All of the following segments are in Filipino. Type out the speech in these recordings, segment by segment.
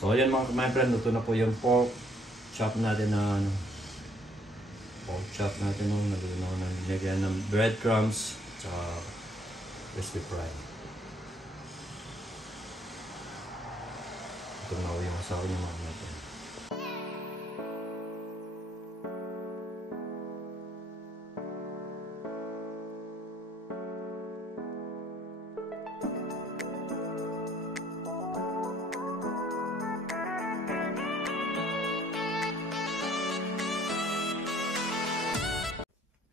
So ayan mga friend, luto na po yung pork chop natin na ano. Pork chop natin nung nalunaw na nilagyan ng breadcrumbs at crispy fry. Ito na yung asawa niya mga friend.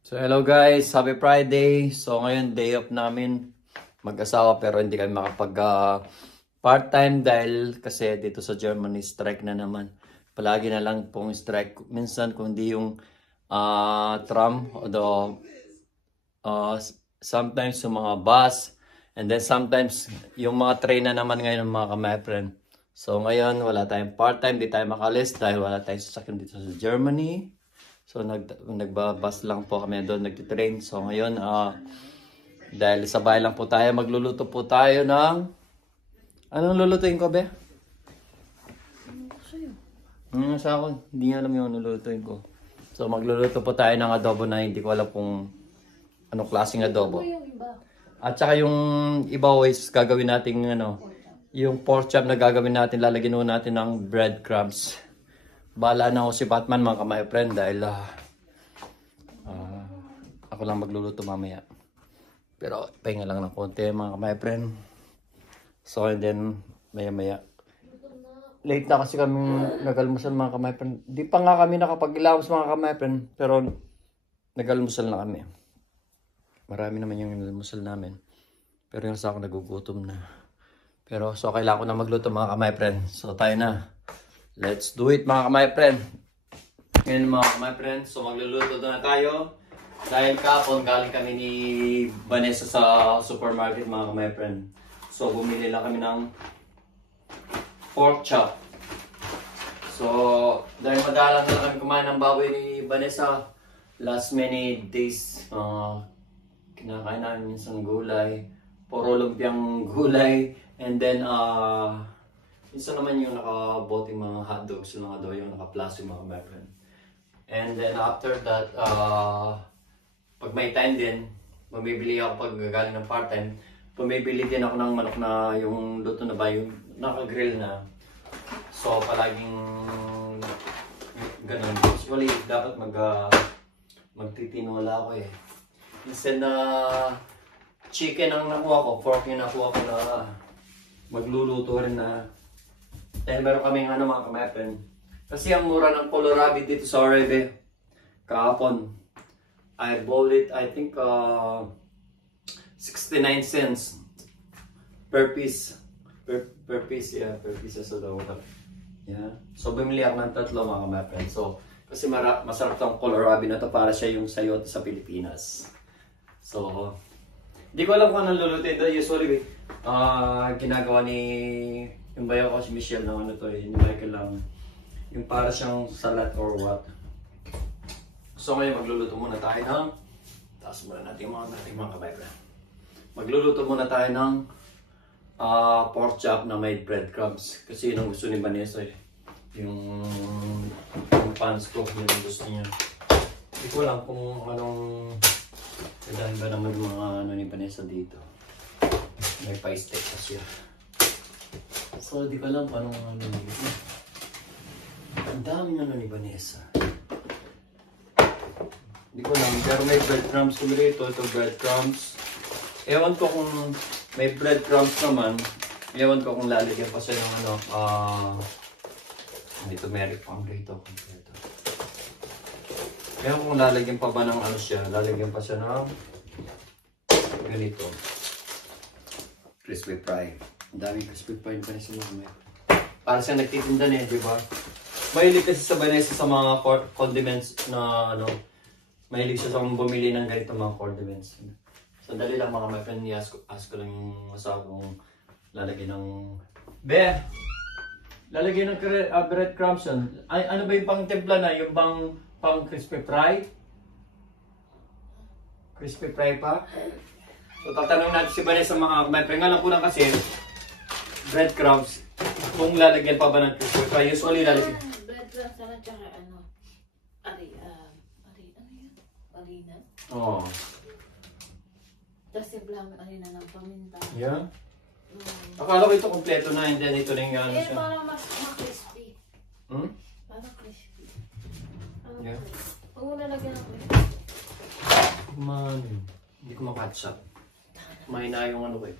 So hello guys, happy Friday. So ngayon day off namin mag-asawa pero hindi kami makapag part-time dahil kasi dito sa Germany strike na naman. Palagi na lang pong strike. Minsan kung di yung tram o sometimes yung mga bus and then sometimes yung mga train na naman ngayon mga ka-my-friend. So ngayon wala tayong part-time, di tayo makalis dahil wala tayong sasakyan dito sa Germany. So nagbabas lang po kami doon, nagtitrain. So ngayon, dahil sa bahay lang po tayo, magluluto po tayo ng... Anong lulutuin ko, be? Sa akin, hindi nga alam yung lulutuin ko. So magluluto po tayo ng adobo na hindi ko alam kung anong klaseng adobo. At saka yung iba ways gagawin natin, yung pork chop na gagawin natin, lalagyan natin ng breadcrumbs. Bahala na ako si Batman mga ka-my-friend dahil ako lang magluluto mamaya. Pero pahinga lang ng konti mga ka-my-friend. So and then maya-maya. Late na kasi kami nag-almusal mga ka-my-friend. Di pa nga kami nakapag-ilawos mga ka-my-friend. Pero nag-almusal na kami. Marami naman yung almusal namin. Pero yung sa ako nagugutom na. Pero so kailangan ko na magluto mga ka-my-friend. So tayo na. Let's do it mga ka-my-friend. Ngayon mga ka-my-friend, so magluluto na tayo. Dahil kahapon galing kami ni Vanessa sa supermarket mga ka-my-friend. So bumili lang kami ng pork chop. So dahil madalang na kami kumain ng baboy ni Vanessa last many days. Kinakain namin minsan gulay. Puro lumpiang gulay. And then isa naman yung nakaboting mga hotdogs, yung mga daw yung naka-plastic mga ka-my-friend. And then after that, pag may time din, mamibili ako pag galing ng part-time, pumibili din ako ng manok na yung luto na ba, yung naka-grill na. So palaging ganun. Usually dapat magtitinola ako eh. Instead na chicken ang nakuha ko, pork yung nakuha ko na magluluto rin na. Dahil meron kaming mga ka-my-friend. Kasi ang mura ng kohlrabi dito sa Oreve kahapon. I bought it, I think, 69 cents per piece. Per piece, yeah. Per piece sa daw. Yeah. So, bumili ako ng tatlo mga ka-my-friend. So, kasi masarap tong kohlrabi na to para siya yung sayote sa Pilipinas. So, hindi ko alam kung anong lulutin. Usually, ginagawa ni... Yung bayaw ko si Michelle ng to eh, yung Michael lang. Yung para siyang salad or what. So ngayon magluluto muna tayo ng... Taas muna natin yung mga ka-my-friend. Magluluto muna tayo ng pork chop na may breadcrumbs. Kasi yun ang gusto ni Vanessa eh. Yung pants ko, yun ang gusto niya. Hindi ko alam kung anong... Kailan ba naman yung mga ni Vanessa dito. May pa-steak pa siya. So, di ko alam paano dito. Ang daming ni Vanessa. Di ko alam, pero may breadcrumbs kami rito. Ito breadcrumbs. Ewan ko kung may breadcrumbs naman. Ewan ko kung lalagyan pa siya ng dito meron pang rito. Ewan kung lalagyan pa ba ng siya. Lalagyan pa siya ng ganito. Crispy fry. Ang daming crispy fry pa sa mga. Para siya nagtitinda niya, di ba? Mahilig kasi sa Vanessa sa mga condiments na mahilig siya sa bumili ng ganito mga condiments. So dali lang mga my-friend, ask ko lang yung asawa kung lalagyan ng... Be! Lalagyan ng breadcrumbs yun. Ano ba yung pang timpla na? Yung pang crispy fry? Crispy fry pa? So tatanungin natin si Vanessa mga my-friend. Nga lang po lang kasi breadcrumbs, Kung lalagyan pa ba ng crispy fry, usually lalagyan. Bread crumbs na tsaka ano. Ano yun? Harina. Oo. Tapos yung harina ng paminta. Yeah. Akala ko ito kompleto na, and then ito na yung ano Eh, siya. parang mas crispy. Hmm? Parang crispy. Yeah. Huwag mo nalagyan ng crispy. Man, hindi ko makatch up. Mahina yung ano ko eh.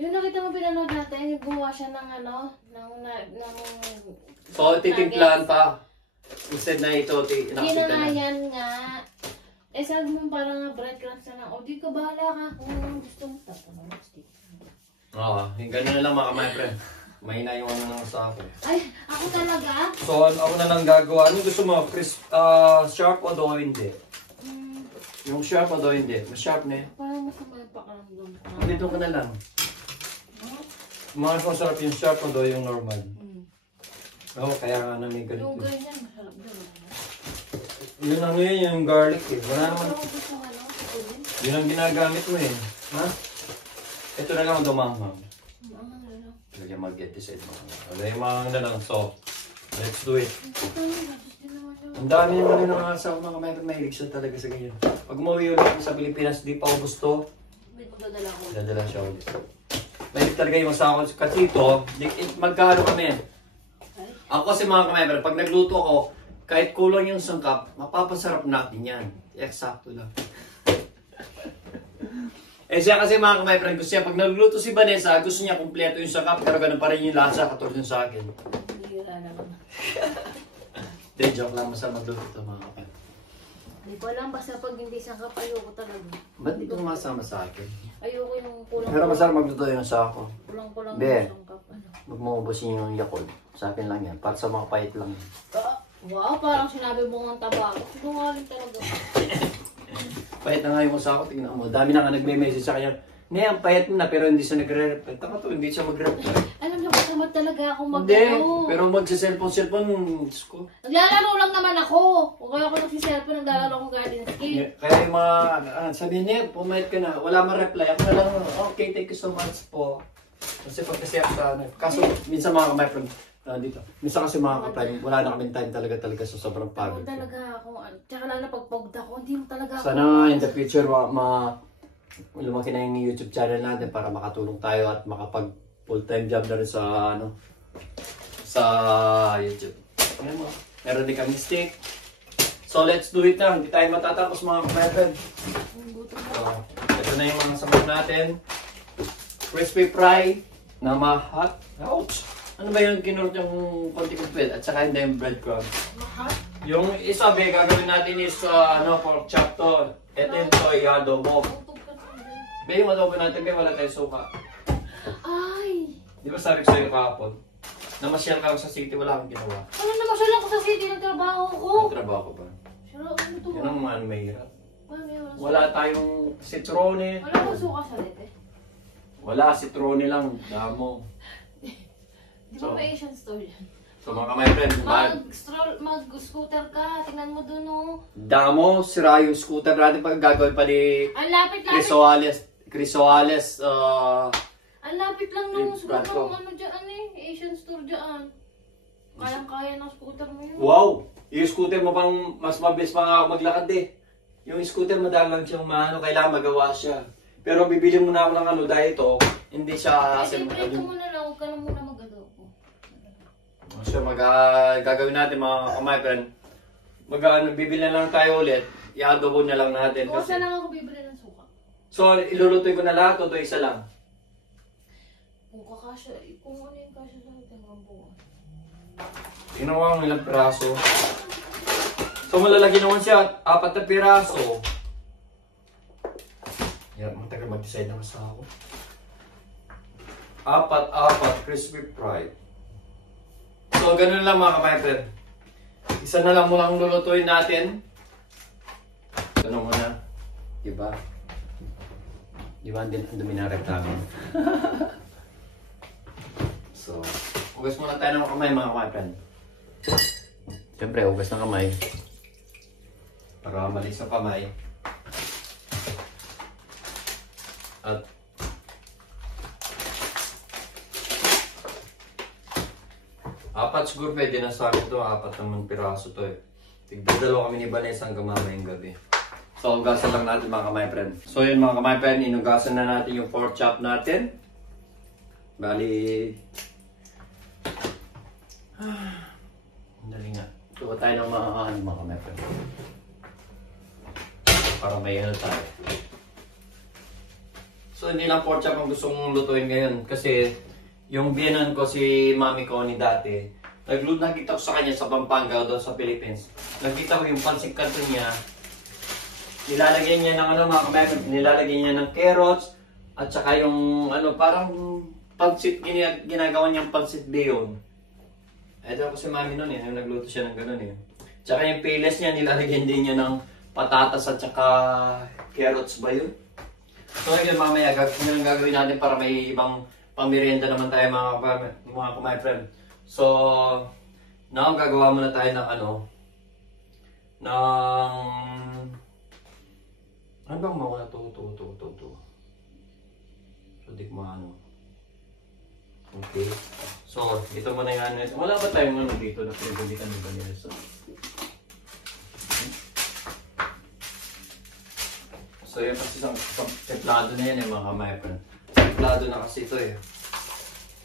Yung nakita mo pinanood natin, yung gumawa siya ng ano, ng So, titimplahan pa. Instead na ito, nakapita na. Ginanayan nga. Eh, sabi mo parang breadcrumbs na lang. O, di ka bahala ka. Kung gusto mo, tatanong mo. Oo, yung ganun na lang mga my friend. Mahina yung ano nang sa akin. Ay, ako talaga? So, ako na lang gagawa. Anong gusto mo? Sharp o do hindi? Yung sharp o do hindi? Mas sharp na eh. Parang masama yung pakaramdam ko. Dito ka na lang. Mas masarap yung sharp o do yung normal. Oo, kaya nga na may ganito. Yung ganyan, masarap doon. Yun ano yun, yung garlic eh. Wala naman. Pero gusto nga lang, sipulin. Yun ang ginagamit mo eh. Ha? Ito na lang ang dumamang. Kaya mag-decide mo. Wala yung mga na lang. So, let's do it. Ang dami naman yung mga asawa mga mayroon mahilig siya talaga sa ganyan. Pag umuwi ulit sa Pilipinas, di pa ako gusto. May magdadala ko. Dadala siya ulit. Mahilig talaga yung asawa ko. Kasi ito, magkano kami. Ako kasi mga kamayroon, pag nagluto ako, kahit kulang yung sangkap, mapapasarap natin yan. Eksakto lang. Eh siya kasi mga kamayroon, gusto niya, pag nagluluto si Vanessa, gusto niya kumpleto yung sangkap, pero ganun pa rin yung lasa, katulad yung sa akin. Hira naman. Hindi, joke lang, masarap magluto ito mga kamayroon. Hindi ko alam, basta pag hindi sangkap, ayoko talaga. Ba't di ko masama sa akin? Ayoko yung kulang. Pero masarap magluto yung sa ako. Kulang-kulang Be. yung sangkap. Ano? Huwag mo ubusin yung Yakult. Sa akin lang yan. Para sa mga pahit lang. Wow, parang sinabi mo ng taba. Sinungaling talaga. Pahit na nga yung sa ako. Tingnan mo. Dami na nga nagme-message sa kanya. Ne, ang pahit mo na pero hindi siya nagre-reply. Taka to, hindi siya magre-reply. Alam niyo, masamad talaga akong Hindi. mag-ano. Pero magsa-cellphone, Diyos ko. Naglalaro lang naman ako. Kung kaya ako nagsiselfone, naglalaro akong garden skill. Kaya yung mga, sabihin niya, pumayat ka na. Wala man reply. Ako na lang, okay, thank you so much po. Kasi pag kasi ako sa ano. Kaso, minsan mga my friend, dito. Minsan kasi mga kapatid, wala na kaming time talaga sa sobrang pagod. Ako talaga ako. Tsaka lalo pag pogod ako, hindi mo talaga ako. Sana in the future, lumaki na yung YouTube channel natin para makatulong tayo at makapag full-time job na rin sa sa YouTube. Ayan mo. Meron din kami steak. So let's do it na. Hindi tayo matatapos mga kapatid. So, ito na yung mga sabaw natin. Crispy fry na ma-hot. Ouch! Ano ba yung kinurot yung konti kong pwede? At saka hindi yung breadcrumb. Mahal? Yung isa, gagawin natin is pork chop to. Ito yung toy, adobo. Be, yung adobo natin, wala tayong suka. Ay! Di ba sabi ko sa'yo kahapon? Namasyal ka sa city, wala akong ginawa. Ano naman siya lang ko sa city ng trabaho ko? Ang trabaho ko ba? Siya ano to Yan ba? ang man mahirap. Mami, Wala tayong citrone. Wala kang suka sa lete. Wala, citrone lang. Damo. Di ba may Asian store yan? So mga kamay friend, Mag-scooter ka. Tingnan mo dun oh. damo, sira yung scooter natin pag gagawin pa ni Ang lapit-lapit. Crisoales, Ang lapit lang nung scooter Bradco. ng ano dyan Asian store dyan. Kayang-kaya ng scooter mo yun. Wow! Yung scooter mo pang mas mabilis pa nga ako maglakad eh. Yung scooter madami lang siyang kailangan magawa siya. Pero bibili mo na ako ng dahil ito, hindi siya Ay, break ka muna lang. Huwag ka na muna mag-adobo. So gagawin natin mga kamay friend. Bibili na lang tayo ulit. I-adobo na lang natin. Kung saan lang ako bibili ng suka. So ilulutoy ko na lahat o isa lang? Kung kakasya, kung ano yung kasya sa atin ang buwan. Tingnan ko ang ilang piraso. So malalagyan naman siya 4 na piraso. Yan, matagal mag-decide na sa ako. 4 crispy fried. So ganun lang mga kapatid. Isa na lang muna ang lulutuin natin. Ganun muna. Diba? Diba ang dumi na reklamo? So, ugas muna tayo ng kamay mga kapatid. Siyempre, ugas ng kamay. Para malis ang kamay. At Apat siguro pwede na sa akin to. 4 naman piraso to eh. Tigdadalo kami ni Vanessa hanggang mamayang gabi. So, hugasan lang natin mga kamay friend. So, yun mga kamay friend, inugasan na natin yung pork chop natin. Bali... Dali nga. Tuwa tayo ng mga kamay friend. Para may ano tayo. So, hindi lang pork chop ang gusto kong lutuin ngayon. Kasi, yung biyenan ko, si Mami Connie dati, nakita ko sa kanya sa Pampanga doon sa Philippines. Nakita ko yung pansing kanto niya. Nilalagyan niya ng ano mga kamay, nilalagyan niya ng carrots at saka yung ano parang pansit, ginagawa niyang pansit beyon. Ito ako si Mami noon eh, yung nagluto siya ng gano'n eh. Tsaka yung piles niya, nilalagyan din niya ng patatas at saka carrots ba yun? So ngayon mamaya, yun ang gagawin natin para may ibang pamirienda naman tayo mga kamay friend. So, now gagawa muna tayo ng ano, ng... Ano bang mawala to? So, di ko maano. Okay. So, ito muna yung ano. Wala ba tayong ano dito na pinagalitan ng Vanessa? So, yun kasi isang templado na yan eh mga kamay friend. Templado na kasi ito eh.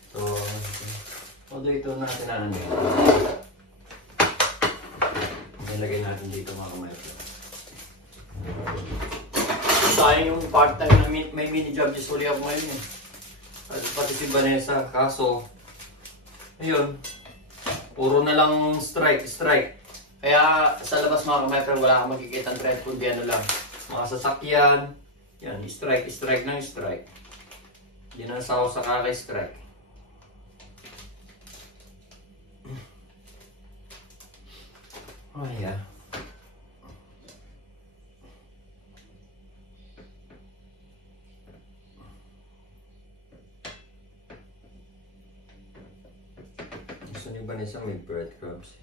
So, although ito natin na ano. Nilagay natin dito mga kamay friend. Sayang yung part-time na may mini job usually ako ngayon eh. At pati si Vanessa, kaso ayun, puro na lang strike. Kaya sa labas mga kamay wala kang makikita ang trend kundi ano lang, mga sasakyan, yan, strike. Hindi na sa kakay strike. Oh yeah. Gusto ni Vanessa may breadcrumbs.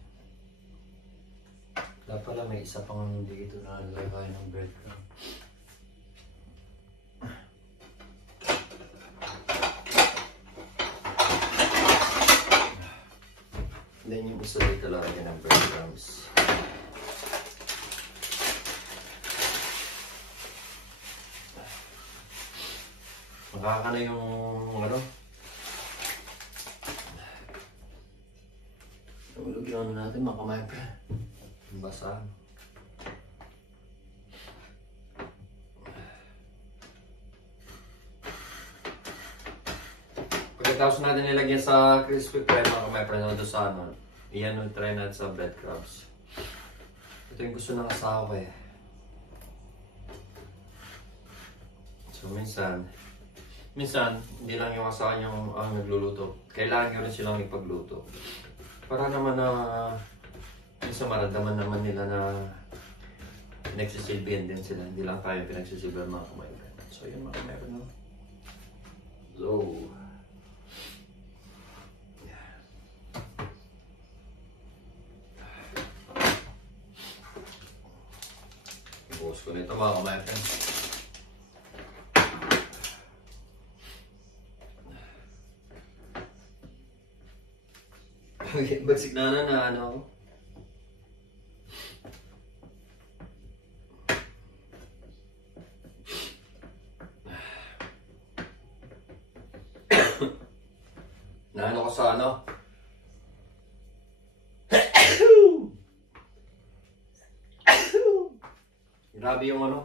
Dapat pala may isa pang dito na nalagay ng breadcrumbs. Then yung isa dito lalagyan ng breadcrumbs. Makaka na yung ano. Lagyan natin mga kamay pre. Basahan. Pagkatapos natin nilagyan sa crispy fry mga kamay pre na doon sa ano. Iyan yung try natin sa breadcrumbs. Ito yung gusto ng asawa ko eh. So minsan hindi lang yung asawa niyang nagluluto. Kailangan nyo rin silang ipagluto. Para naman na minsan maramdaman naman nila na pinagsisilbihan din sila. Hindi lang tayo pinagsisilbihan mga kamay. So yun mga kamay no? So yeah. Ibuhos ko nito mga kamay. Bagsik na ano. Naano ko sa ano? Grabe yung ano.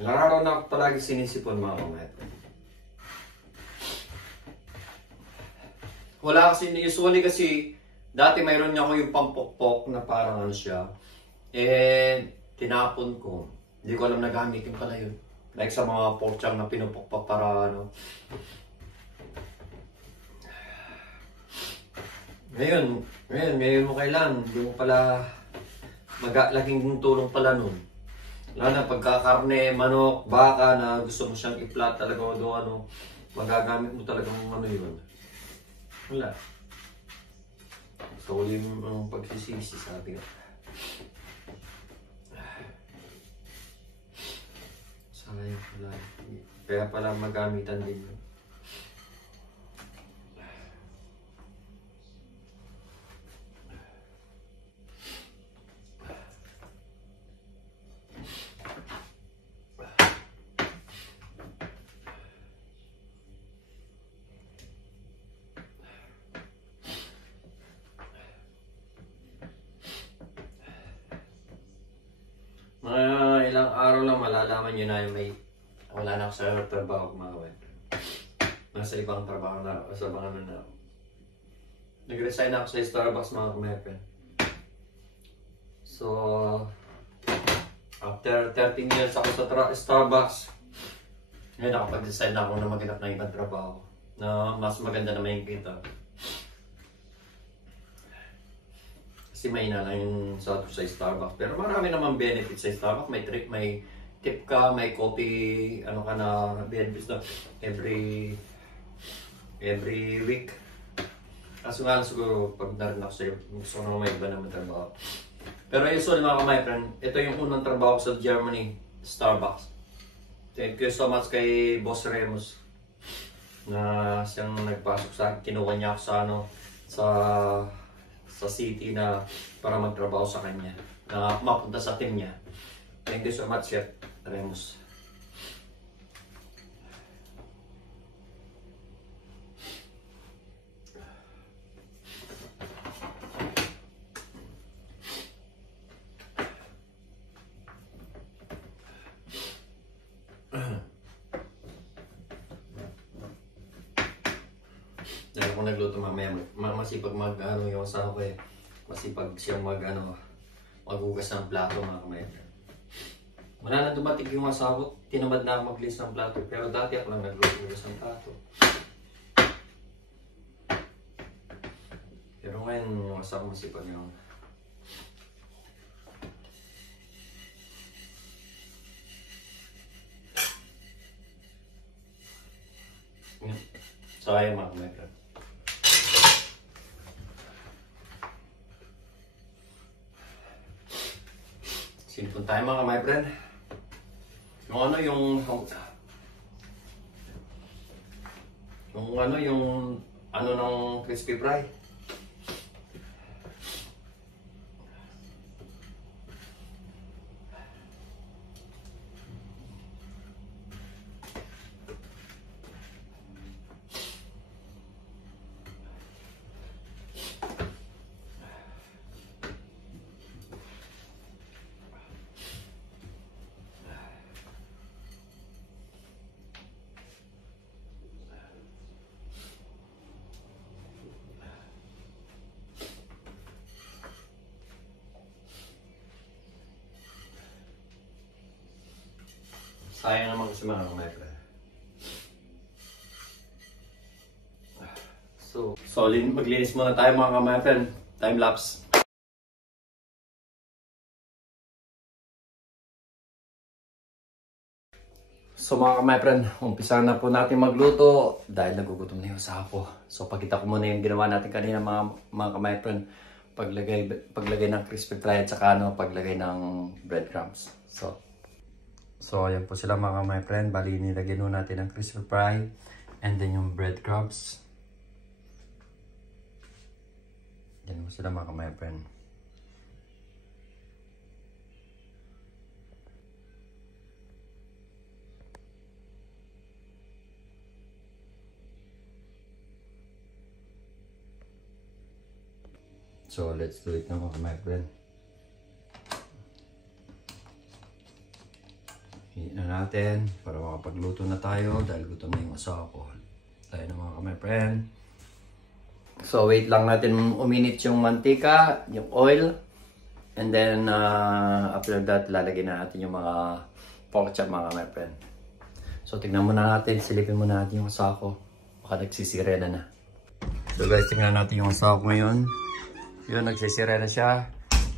Ilang na ako palagi sinisipon mga kamay. Wala kasi, usually kasi, dati mayroon niya ako yung pampokpok na parang ano siya. Eh, tinapon ko. Hindi ko alam na gamitin pala yun. Like sa mga pork chop na pinupokpok para ano. Ngayon mo kailan. Hindi mo pala, laking tulong pala nun. Lalo na pagkakarne, manok, baka na gusto mo siyang i-flat talaga o doon ano, magagamit mo talaga ng ano yun. Wala. Gusto ko yung pagsisisi sabi ko. Kaya pala magamitan din yun. Mga ilang araw lang malalaman nyo na may wala na ako sa trabaho mga kapatid. Nasa ibang trabaho na ako, sa mga ano na. Nag-resign ako sa Starbucks mga kapatid. So, after 13 years ako sa Starbucks, ngayon nakapag-decide na ako na maghanap ng ibang trabaho na mas maganda na may kita. Kasi may na lang yung sa Starbucks. Pero marami naman benefits sa Starbucks. May trick, may tip ka, may coffee, ano ka na, benefits na every week. Kaso nga siguro pag narin ako sa'yo, gusto ko naman may iba naman trabaho. Pero usually mga my friend, ito yung unang trabaho ko sa Germany, Starbucks. Thank you so much kay Boss Remus na siyang nagpasok sa akin. Kinuha niya ako sa ano, sa city na para magtrabaho sa kanya, na mapunta sa team niya. Thank you so much, Chef Remus. Dahil ako nagluto mamaya, masipag mag-ano yung asawa ko eh. Masipag siyang maghugas ng plato mga kamay. Wala na dumating yung asawa ko, tinamad na ako maglinis ng plato. Pero dati ako lang naghugas ng plato. Pero ngayon yung asawa ko masipag yung sayang mga kamay. Sinipon tayo mga my friend. Yung ng crispy fry. Sayang naman kasi mga my friend. So maglinis muna tayo mga my friend. Time lapse. So mga my friend, umpisa na po natin magluto dahil nagugutom na yung asawa ko. So pakita ko muna yung ginawa natin kanina mga my friend. Paglagay ng crispy fry at saka paglagay ng breadcrumbs. So ayan po sila mga my friend. Bali nilagyan nun natin ang crispy fry and then yung breadcrumbs. Yan po sila mga my friend. So let's do it na mga my friend. Hihit na natin para makapagluto na tayo dahil gutom na yung asawa ko. Tayo na mga my friend. So wait lang natin uminit yung mantika, yung oil. And then after that lalagyan na natin yung mga pork chop mga my friend. So tingnan muna natin, silipin muna natin yung asawa ko. Baka nagsisirena na. So guys, tingnan natin yung asawa ko ngayon. Yun, nagsisirena siya.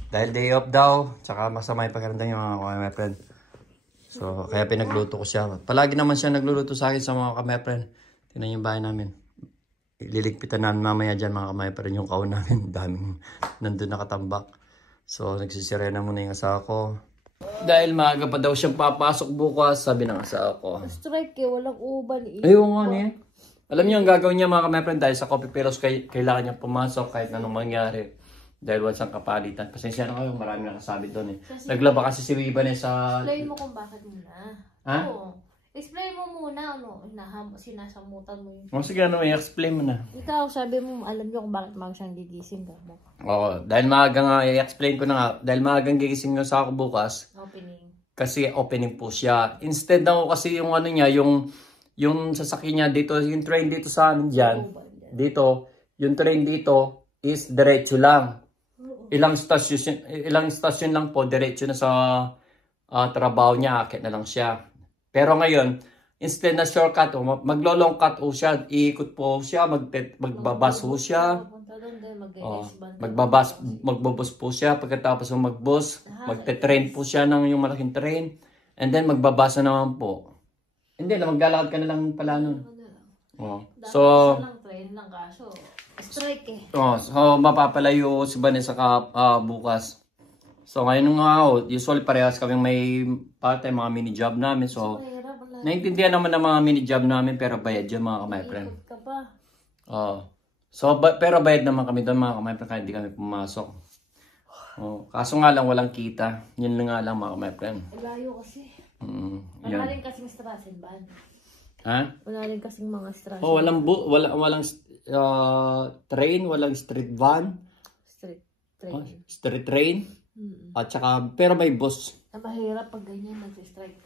Dahil day off daw, tsaka masama yung pakiramdam yung mga my friend. So, kaya pinagluto ko siya. Palagi naman siya nagluluto sa akin sa mga kamay-friend. Tingnan yung bahay namin. Ililigpitan namin mamaya dyan mga kamay-friend yung kaon namin. Daming nandun nakatambak. So, nagsisirena muna yung asawa ko. Dahil maaga pa daw siyang papasok bukas, sabi ng asawa ko. Strike eh, walang uban eh. Ayun nga niya. Alam niyo ang gagawin niya mga ka-my friend dahil sa Coffee Pillows kailangan niya pumasok kahit anong mangyari. Dahil wala siyang kapalitan. Pasensya na kayo, marami nakasabit doon eh. Naglaba kasi si Wiban eh sa... Explain mo kung bakit muna. Ha? Oo. Explain mo muna, sinasamutan mo yun. O sige, ano, i-explain mo na. Ikaw, sabi mo, alam niyo kung bakit mag siyang gigising ka mo. Oo, dahil maaga nga, i-explain ko na nga, dahil maagang gigising nga sa ako bukas, Opening. kasi opening po siya. Instead na kasi yung ano niya, yung sasakyan niya dito, yung train dito sa amin dyan, dito, yung train dito is diretso lang. Ilang stasyon lang po, diretso na sa trabaho niya, akit na lang siya. Pero ngayon, instead na shortcut, maglo-long cut o siya, iikot po siya, magbabas po siya. Magbabus po siya. Pagkatapos ng magbus, magte-train po siya ng yung malaking train. And then magbabasa naman po. Hindi na, maglalakad ka na lang pala nun. Oh. So, train lang kaso. Strike eh. Oh, so mapapalayo si Vanessa bukas. So ngayon nga, usually parehas kami may part-time mga mini job namin. So, naintindihan naman ng mga mini job namin pero bayad yun mga ka-my friend. Ka pa. Oh. So, pero bayad naman kami doon mga ka-my friend kaya hindi kami pumasok. Oh. Kaso nga lang walang kita. Yun lang nga lang mga ka-my friend. Layo kasi. Yan. Wala rin kasing Strassenbahn. Ha? Wala rin kasing mga Strassenbahn. Oh, walang train, walang street van. Street train. Oh, street train. At saka, pero may bus. Mahirap pag ganyan nag-strike.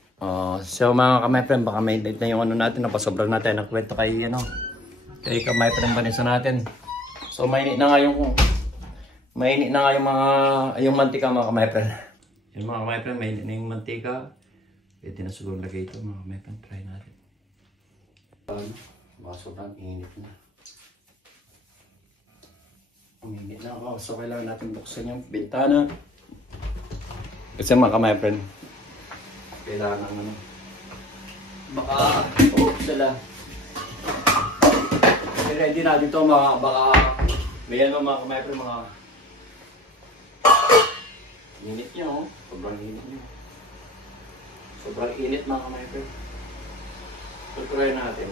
So mga ka-my friend, baka may date na yung ano natin, napasobrang natin ng kwento kay, kay ka-my friend Vanessa natin. So mainit na nga yung yung mantika mga ka-my friend. Yung mga ka-my friend, mainit na yung mantika. Pwede na siguro lagay ito mga ka-my friend, try natin. Baka sobrang init na. Uminit na ako, so kailangan natin buksan yung bintana. Kasi mga ka-my friend, kailangan ng baka sila. Ready na dito baka may mga ka-my friend, mga init nyo, sobrang init nyo. Sobrang init mga ka-my friend. So try natin.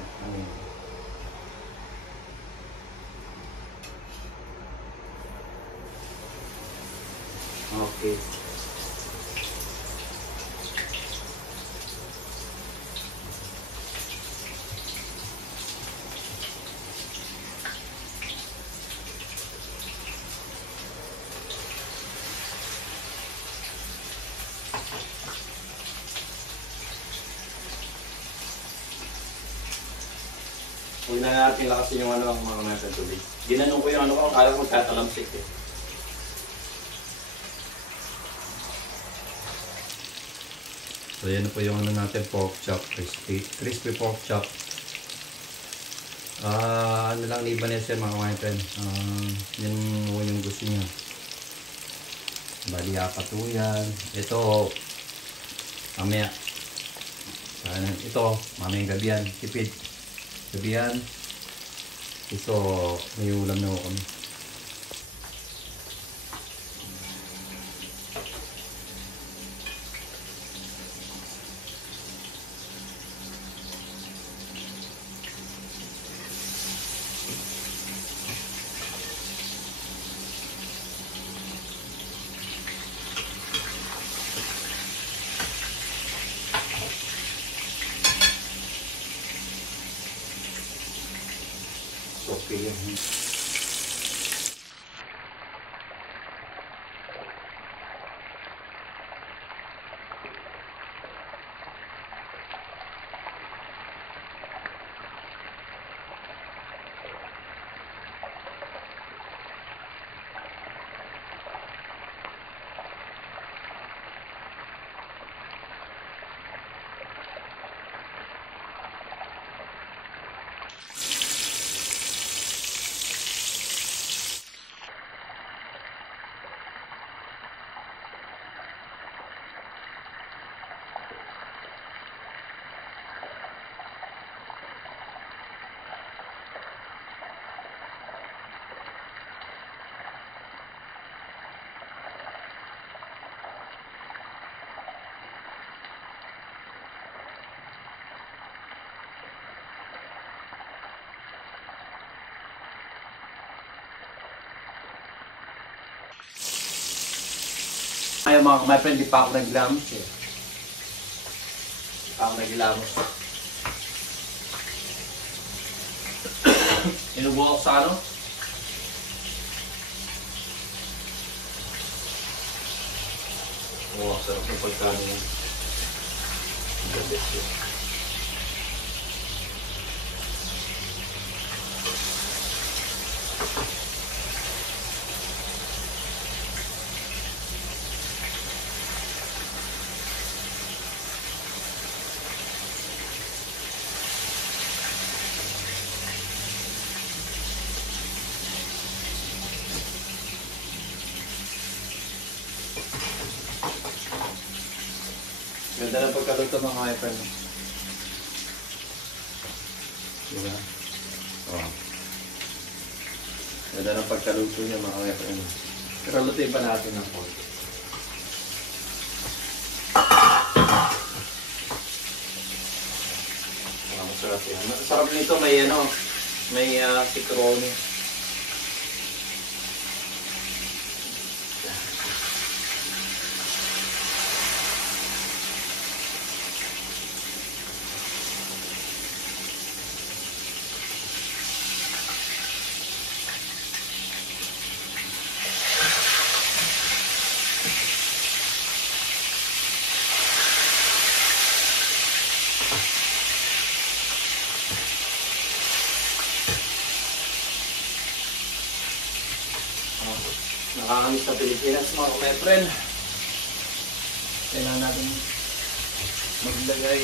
Okay. Huwag na natin lakasin yung mga nasa tubig. Ginanong ko yung ko, akala ko magtatalamsik eh. So yan po yung natin, pork chop, crispy pork chop. Ano lang ni Vanessa mga kamayan. Yan yung gusto niya. Bali apat po yan. Ito, mamaya. Ito, mamayang gabi yan. Tipid. Gabi yan. Ito, may ulam na kami. Okay. ngayon mga friend, di pa ako naglamos eh. Di pa ako naglamos. Inubo ako sa ano? Oo, sarap ng pagkain yun. The best yun. Ganda ng pagkaluto mga my friend. Diba? Oh. Ganda ng pagkaluto niya mga my friend. Pero lutuin pa natin ng konti. Masarap yan. Masarap nito may ano, may citrone. Nakakamiss sa Pilipinas mga friend. Kailangan natin maglagay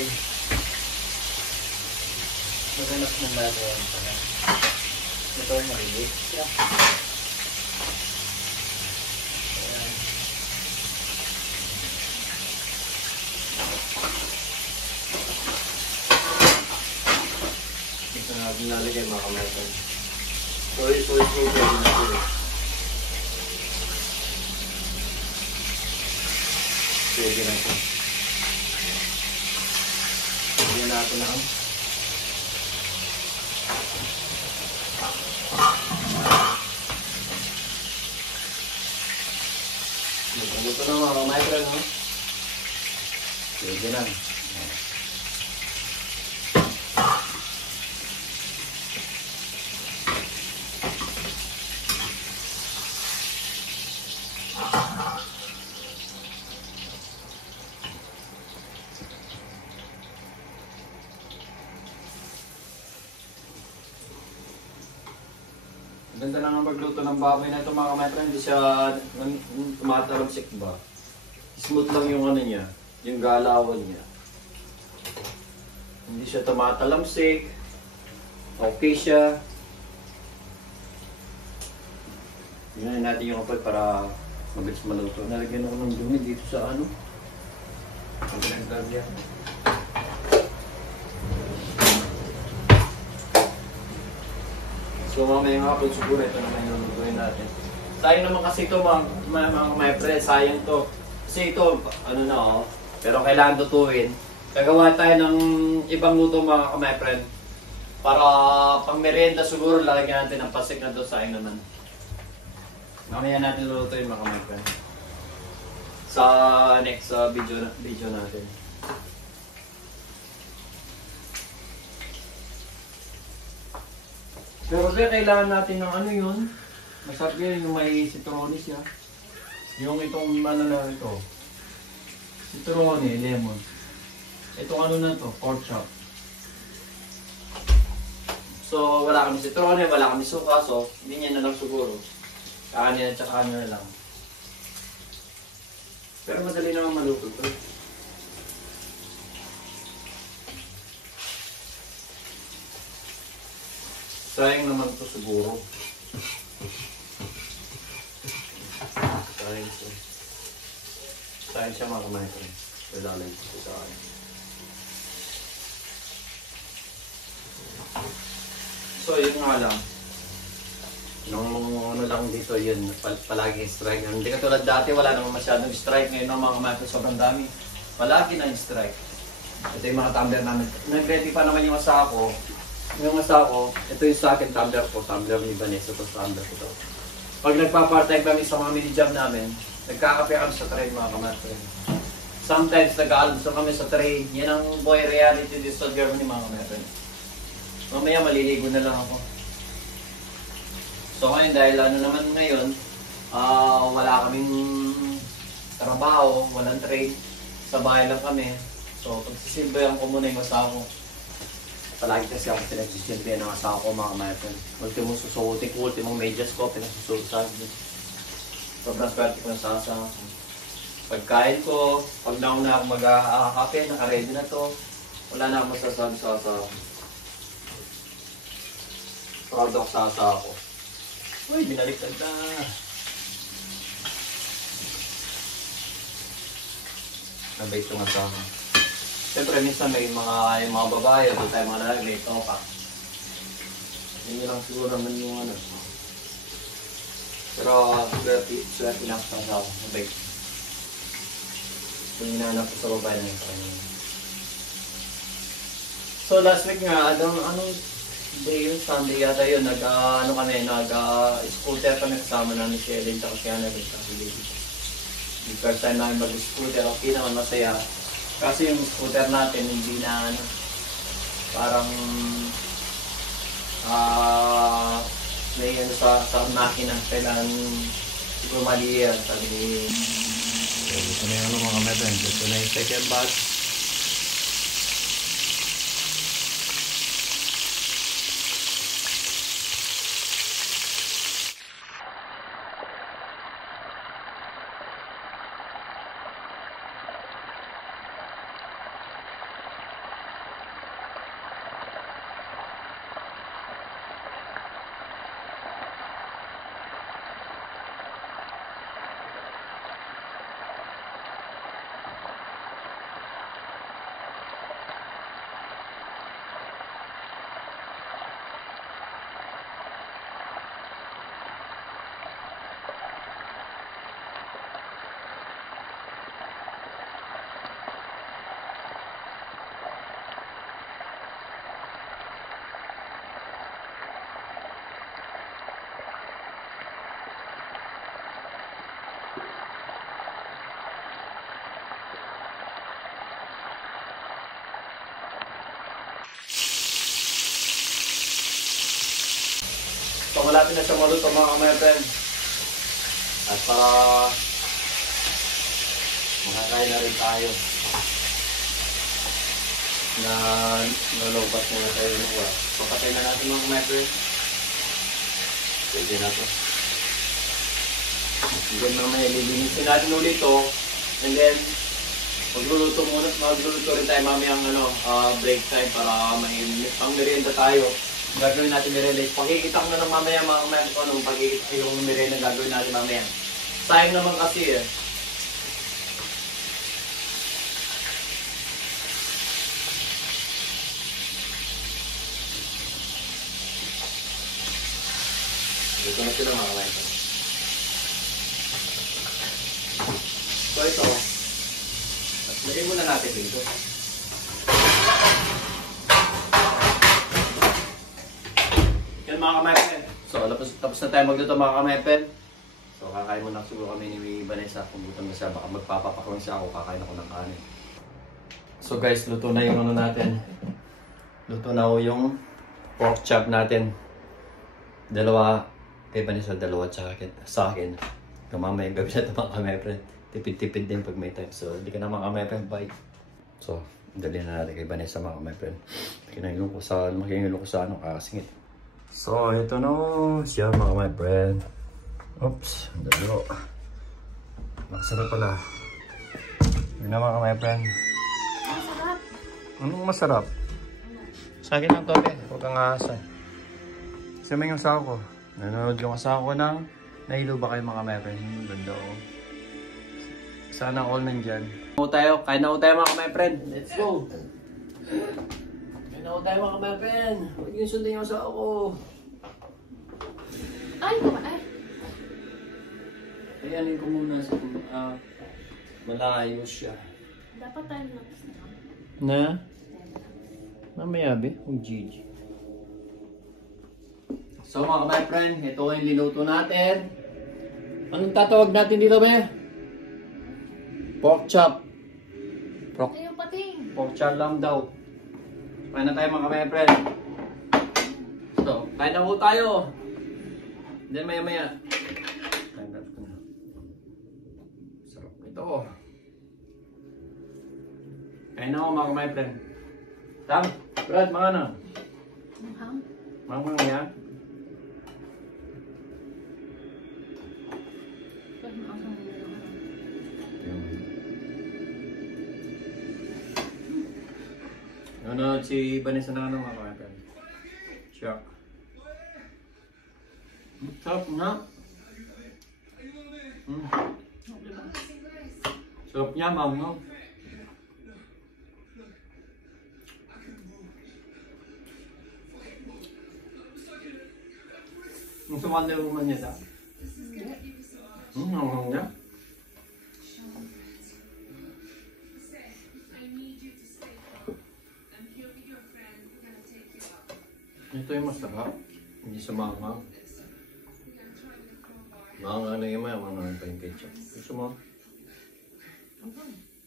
maganak ng natin. Ito yung maliit siya. Ayan. Dito natin nalagay mga friend. Sorry natin. Pwede na ito. Pwede natin na ang ito na mga my friend, no? Pwede na. Ganda na ang pagluto ng baboy na ito mga my friend. Hindi siya tumatalabsik ba? Smooth lang yung ano niya, yung galawan niya. Hindi siya tumatalamsik. Okay siya. Tingnan natin yung kapal para mabilis maluto. Nalagyan ako ng dumi dito sa ano. Pagkakagyan. So mamaya nga po siguro ito naman yung lutuin natin. Sayang naman kasi ito mga my friend, sayang to. Kasi ito, ano na oh, pero kailangan lutuin. Gagawa tayo ng ibang luto mga my friend. Para pang merienda siguro, lalagyan natin ng pasik na to, sayang naman. Mamaya natin lulutuin mga my friend. Sa next video natin. Pero kailangan natin ng ano yun. Masarap yun yung may citrone siya. Yung itong ano na ito. Citrone, lemon. Itong ano na to, pork chop. So wala kami citrone, wala kami suka. So hindi niya na lang siguro. Kanin at saka ano na lang. Pero madali naman maluto ito. Sayang naman ito siguro. Sayang siya mga kamay ko. Ilalay ko sa akin. So yun nga lang. Nung ano lang dito yun, palagi strike. Hindi katulad dati, wala naman masyadong strike. Ngayon ang mga kamay ko sobrang dami. Palagi na yung strike. Ito yung mga tumbler namin. Nag-ready pa naman yung asa ko. Yung asa ko, ito yung sa akin tumbler ko. Tumbler ni Vanessa to, tumbler ko to. Pag nagpa-part-time kami sa mga mini-job namin, Nagkakape kami sa tray mga kamay-friend. Sometimes nag-aalmusal kami sa tray. Yan ang boy reality dito sa Germany mga kamay-friend. Mamaya maliligo na lang ako. So ngayon dahil ano naman ngayon, wala kaming trabaho, walang train. Sa bahay lang kami. So pagsisilbayan ko muna yung asawa ko. Palagi kasi ako pinagsisilbayan ng asawa ko mga kamay-friend. Ultimo susuotin ko, ultimong medyas ko, pinagsusuot sa akin. Sobrang swerte ko sa asawa ko. Pagkain ko, pag nauna ako mag-kape, naka-ready na to. Wala na akong masasabi sa asawa ko. Proud ako sa asawa ko. Uy, binaliktad na. Nabait ko nga sa akin. Siyempre, minsan may yung mga babae, o tayo mga lalaki, may toka. Hindi lang siguro naman yung ano. Pero, swerte lang sa asawa. Mabait. Kung hinahanap ko sa babae na ito. So, last week nga, anong day yun? Sunday yata yun. Nag-scooter kami kasama namin si Ellen at si Hannah din. Yung first time namin mag-scooter, okay naman, masaya. Kasi yung scooter natin, hindi na parang may ano sa makina. Kailangan siguro mali yan. Sabi ito na yung ano mga kamay-friend. Ito na yung second batch. So malapit na siya maluto mga kamay-friend. At para makakain na rin tayo. Na nalobat na tayo ng uwa. So patay na natin mga kamay-friend. Pwede na ito. And then mamaya lilinisin natin ulit ito. And then magluluto rin tayo mamaya ang break time para may pang merienda tayo. Gagawin natin merienda. Pakikita ko na lang mamaya mga kamay ko anong pakikita yung merienda gagawin natin mamaya. Sayang naman kasi eh. Ito na sila mga kamay ko. So ito. Lagay muna natin dito. Yan mga kamay-pen. So tapos na tayo magluto mga kamay-pen. So kakain muna siguro kami ni Vanessa. Kung gutom na siya, baka magpapapakawin siya ako. Kakain ako ng kanin. So guys, luto na yung ano natin. Luto na yung pork chop natin. Dalawa. Kay Vanessa, dalawa sa akin. Mamaya yung gabi na ito mga kamay-pen. Tipid-tipid din pag may time. So hindi ka na mga kamay-pen. Bye. So dali na natin kay Vanessa mga kamay-pen. Makinahilo ko sa kakasingit. So, ito na siya mga my friend. Oops, dalo. Masarap pala. Yun na mga my friend. Masarap. Anong masarap? Sa akin lang to, huwag kang asa. Kasi may yung asawa ko. Nanonood yung asawa ko ng nahilo ba kayo mga my friend? Ganda ko. Sana all nandyan. Kain na tayo mga my friend. Let's go! Ano tayo mga kamay-pen? Huwag yung sundin yung asawa ko. Ay, ay. Ayanin ko muna sa malayo siya. Dapat tayo lapis na. Na? Mamaya be, kung Gigi. So mga kamay-pen, ito yung linuto natin. Anong tatawag natin dito be? Pork chop. Pork, Ayun pati. pork chop lang daw. Kain na tayo mga ka-my-friend. So, kain na po tayo. Then maya-maya. Kain na ito na. Sarap ito. Kain na ako mga ka-my-friend. Tam, Brad, mga ano? Manghang. Mga yan. Mas maanghang na lang. Ano si Vanessa na ano mga ka-my-friend? Siya. Sarap nga. Sarap niya, maungaw. Gusto mo na yung niya sa? Maungaw niya. Ito yung masarap. Hindi sa maungaw. Maungaw na yung mga pa yung ketchup. Gusto mo?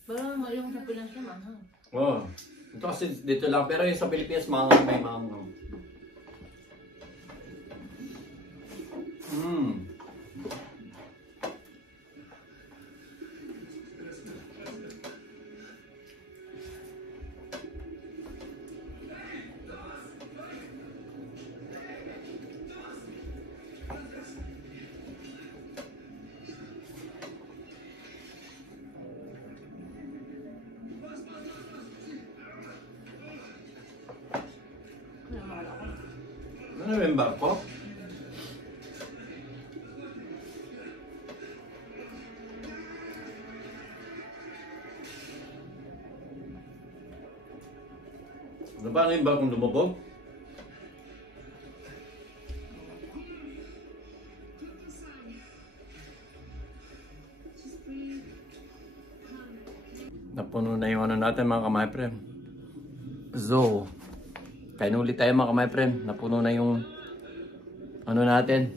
Parang yung sa Pinas na manghang. Oo. Ito kasi dito lang. Pero yung sa Pilipinas, maungaw may maungaw. Ano yung barko? Ano ba yung barkong lumubog? Napuno na yung ano natin mga ka-my-friend. So, kain ulit tayo mga ka-my-friend. Napuno na yung ano natin.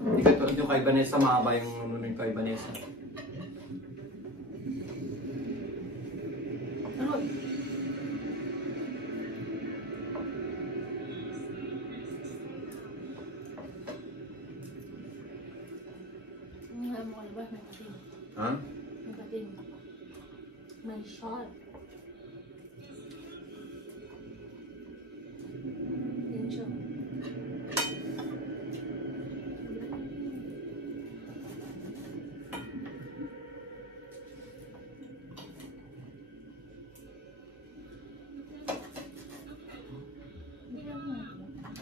Hindi ka tulad yung kay Vanessa, mahaba yung ano yung kay Vanessa. Ano? Ang mo kalabas, may kating. Ha? May kating. May shot. Yan siya.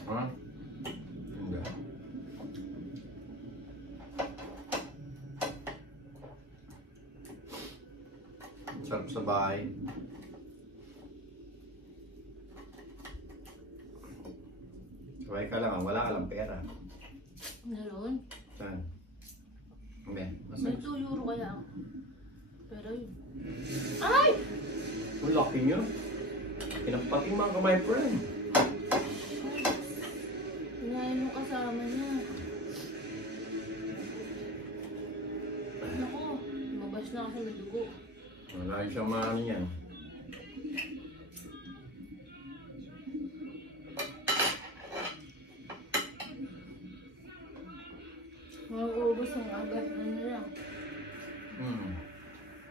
Ha? Hindi. Sarap sa bahay. Sabay ka lang, wala ka lang pera. Meron? Saan? Hindi. May 2 euro kaya ako. Pero yun. Ay! Ang laki nyo. Pinapating mga ka-my friend. Kinain mo kasama niya. Naku, mabas na kasi may dugo. Wala siyang mga ano yan. Mauubos ang agad na nila.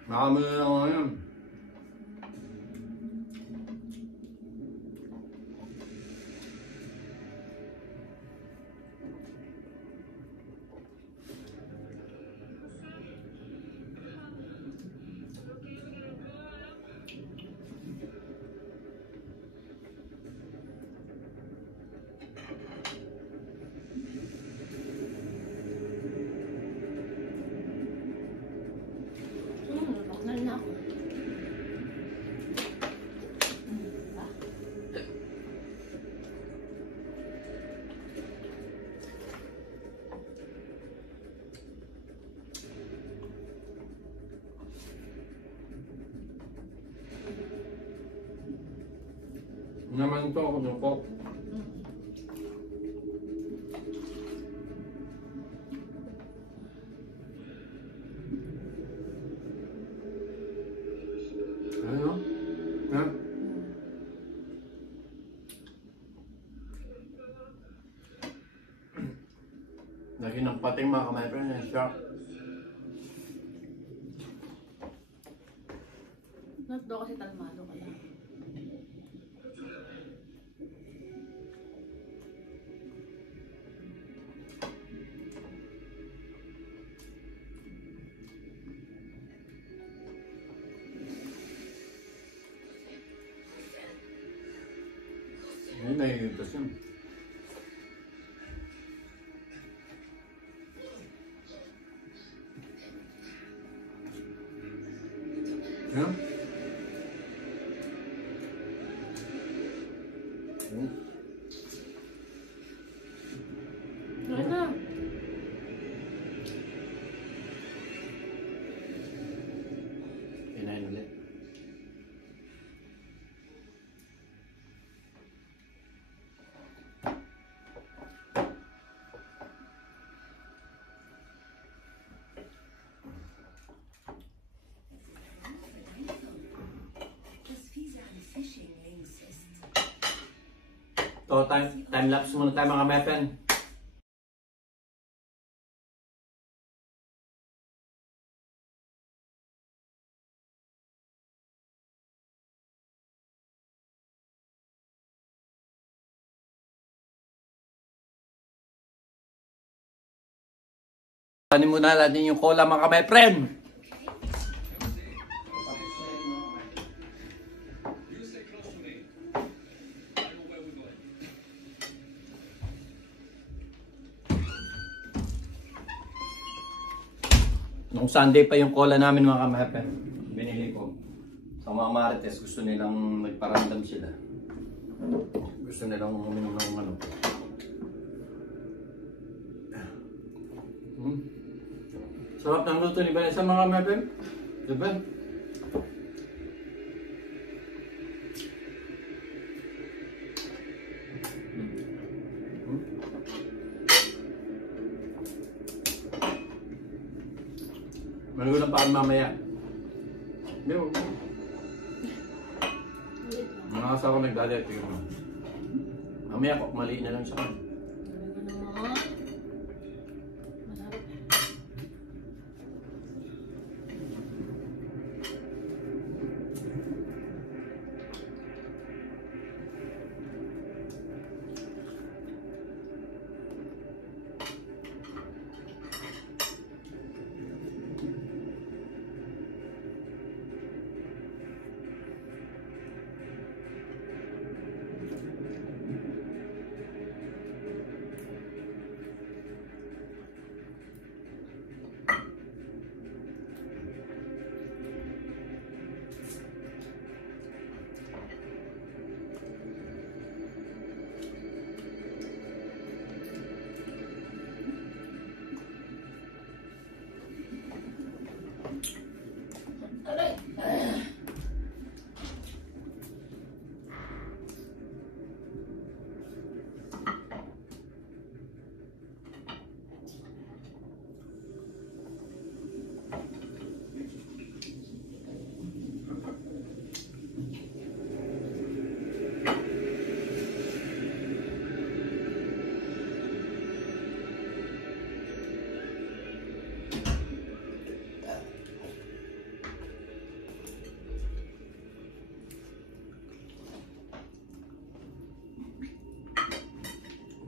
Makamala na ako ngayon. Bakal na ako. Naman to ako ko. pating mga kamay friend, yan siya. Not daw kasi talmado ka lang. Hindi nahihigtas yun. Yan. Ano na? Kinain ulit. So, time-lapse muna tayo mga mepen. Panin muna natin yung cola mga mepen. Nung Sunday pa yung cola namin mga kamahapen, binili ko. Sa mga marites, gusto nilang magparamdam sila. Gusto nilang uminom ng ano. Sarap ng luto ni Vanessa mga kamahapen. Diba? Manugulang pa ako mamaya. Meron. Mga asawa ko nagdali. Mamaya ko, maliit na lang siya.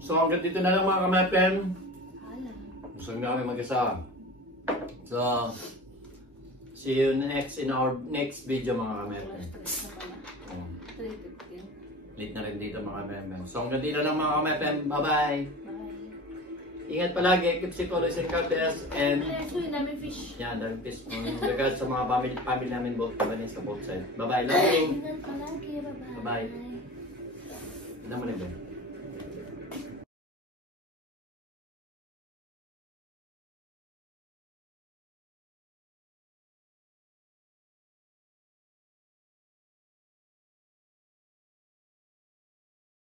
So hanggang dito na lang mga kamapen. Gusto nga kami mag-isa. So, see you next in our next video mga kamapen. Late na rin dito mga kamapen. So hanggang dito lang mga kamapen. Bye-bye. Ingat palagi. Keep safe always and God bless. And daming fish. yan, daming fish. Regards sa mga family namin both sa both side. Bye-bye. Love you. Ingat palagi. Bye-bye. Bye-bye. Alam mo na ba?